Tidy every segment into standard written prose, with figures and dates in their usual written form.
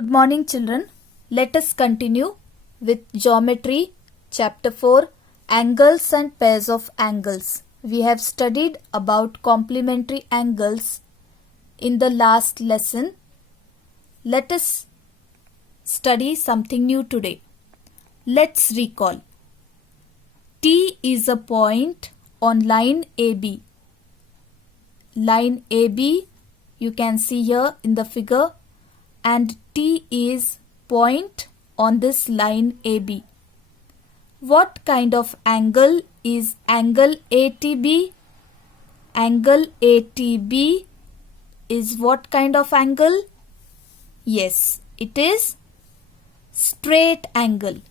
Good morning, children. Let us continue with Geometry, Chapter 4, Angles and Pairs of Angles. We have studied about complementary angles in the last lesson. Let us study something new today. Let's recall. T is a point on line AB. Line AB you can see here in the figure, and T is point on this line AB. What kind of angle is angle ATB? Angle ATB is what kind of angle? Yes, it is straight angle.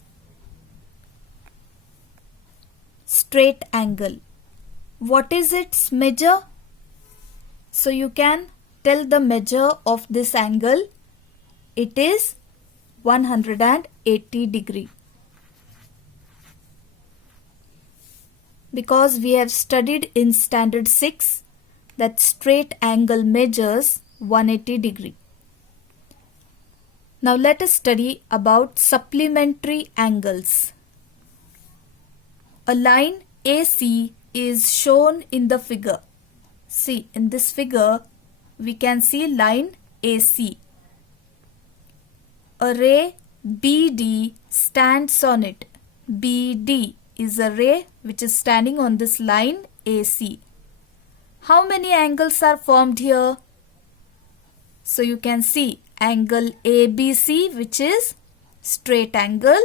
Straight angle. What is its measure? So you can tell the measure of this angle. It is 180 degree. Because we have studied in standard 6 that straight angle measures 180 degree. Now let us study about supplementary angles. A line AC is shown in the figure. See, in this figure we can see line AC. A ray BD stands on it. BD is a ray which is standing on this line AC. How many angles are formed here? So you can see angle ABC, which is straight angle,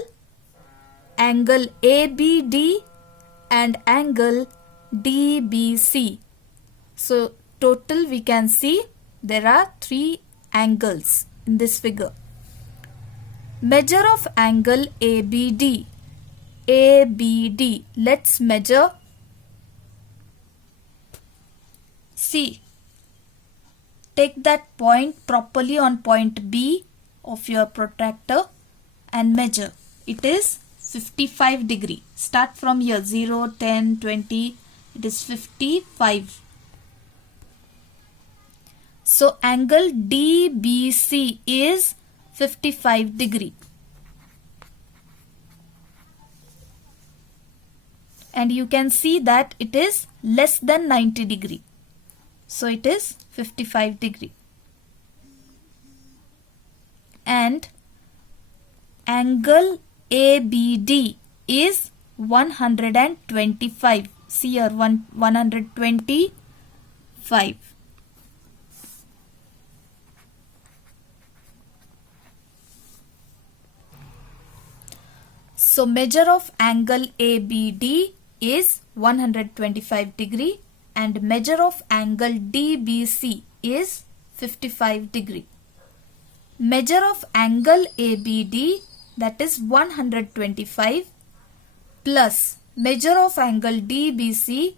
angle ABD and angle DBC. So total we can see there are 3 angles in this figure. Measure of angle ABD. ABD. Let's measure. See, take that point properly on point B of your protractor and measure. It is 55 degree. Start from here 0, 10, 20. It is 55. So angle DBC is 55 degree. And you can see that it is less than 90 degree. So it is 55 degree. And angle ABD is 125. See here 125. So measure of angle ABD is 125 degree and measure of angle DBC is 55 degree. Measure of angle ABD, that is 125, plus measure of angle DBC,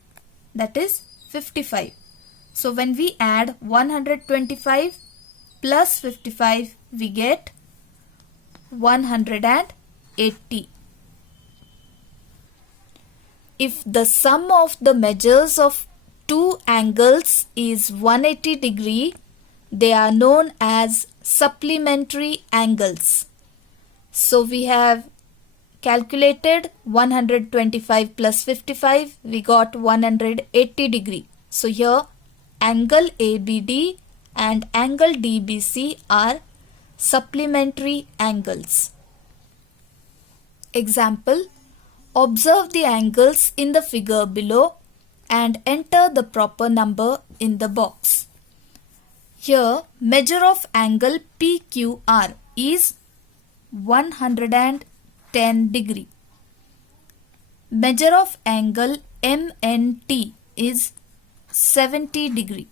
that is 55. So when we add 125 plus 55, we get 180. If the sum of the measures of 2 angles is 180 degree, they are known as supplementary angles. So we have calculated 125 plus 55, we got 180 degree. So here angle ABD and angle DBC are supplementary angles. Example. Observe the angles in the figure below and enter the proper number in the box. Here, measure of angle PQR is 110 degree. Measure of angle MNT is 70 degree.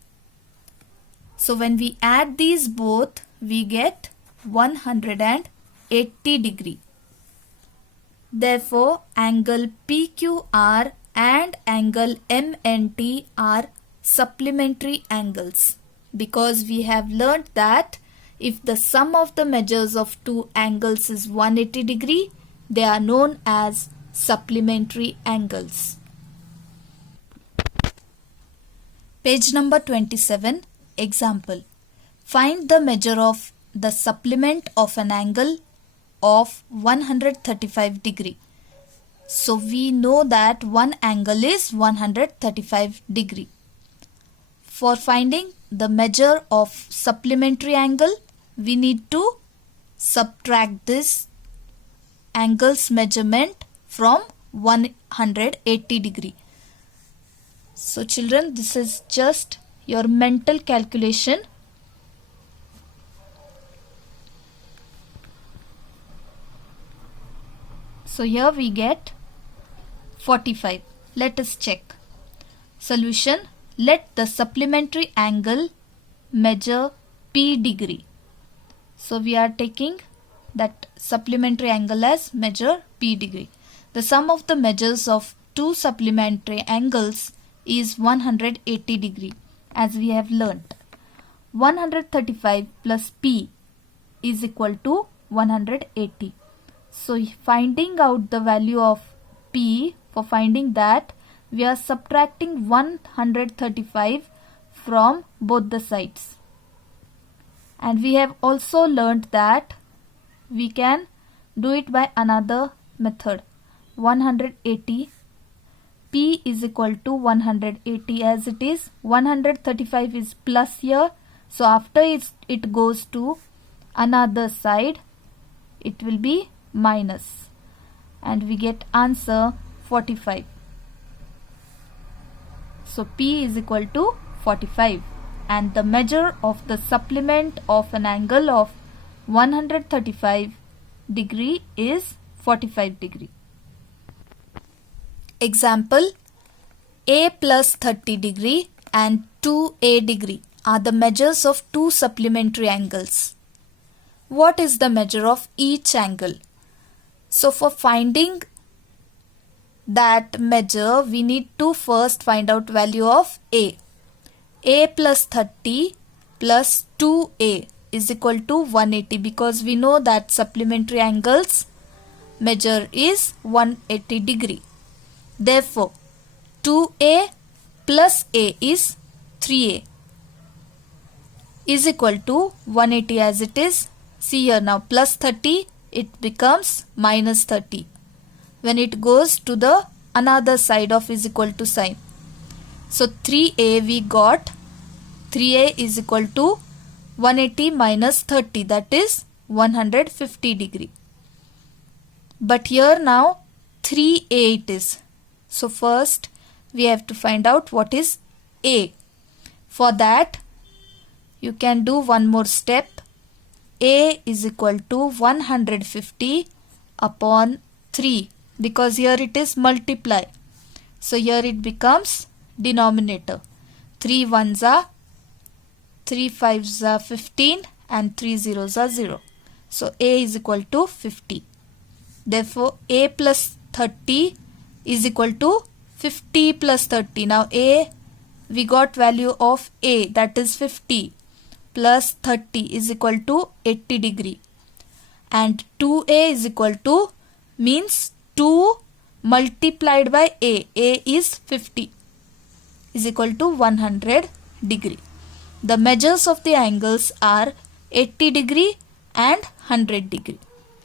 So when we add these both, we get 180 degree. Therefore, angle PQR and angle MNT are supplementary angles, because we have learnt that if the sum of the measures of 2 angles is 180 degree, they are known as supplementary angles. Page number 27. Example. Find the measure of the supplement of an angle of 135 degree. So we know that one angle is 135 degree. For finding the measure of supplementary angle, we need to subtract this angle's measurement from 180 degree. So children, this is just your mental calculation. So here we get 45. Let us check. Solution. Let the supplementary angle measure P degree. So we are taking that supplementary angle as measure P degree. The sum of the measures of two supplementary angles is 180 degree, as we have learnt. 135 plus P is equal to 180. So finding out the value of P, for finding that we are subtracting 135 from both the sides. And we have also learnt that we can do it by another method. 180, P is equal to 180, as it is 135 is plus here. So after it goes to another side, it will be minus, and we get answer 45. So P is equal to 45, and the measure of the supplement of an angle of 135 degree is 45 degree. Example: A plus 30 degree and 2A degree are the measures of two supplementary angles. What is the measure of each angle? So for finding that measure, we need to first find out value of A. A plus 30 plus 2A is equal to 180, because we know that supplementary angles measure is 180 degree. Therefore, 2A plus A is 3A is equal to 180, as it is. See here now, plus 30, it becomes minus 30 when it goes to the another side of is equal to sign. So 3A we got, 3A is equal to 180 minus 30, that is 150 degree. But here now 3A it is. So first we have to find out what is A. For that you can do one more step. A is equal to 150 upon 3, because here it is multiply. So here it becomes denominator. 3 ones are 3 5s are 15 and 3 zeros are 0. So A is equal to 50. Therefore A plus 30 is equal to 50 plus 30. Now A, we got value of A, that is 50, plus 30 is equal to 80 degree. And 2A is equal to means 2 multiplied by A. A is 50 is equal to 100 degree. The measures of the angles are 80 degree and 100 degree.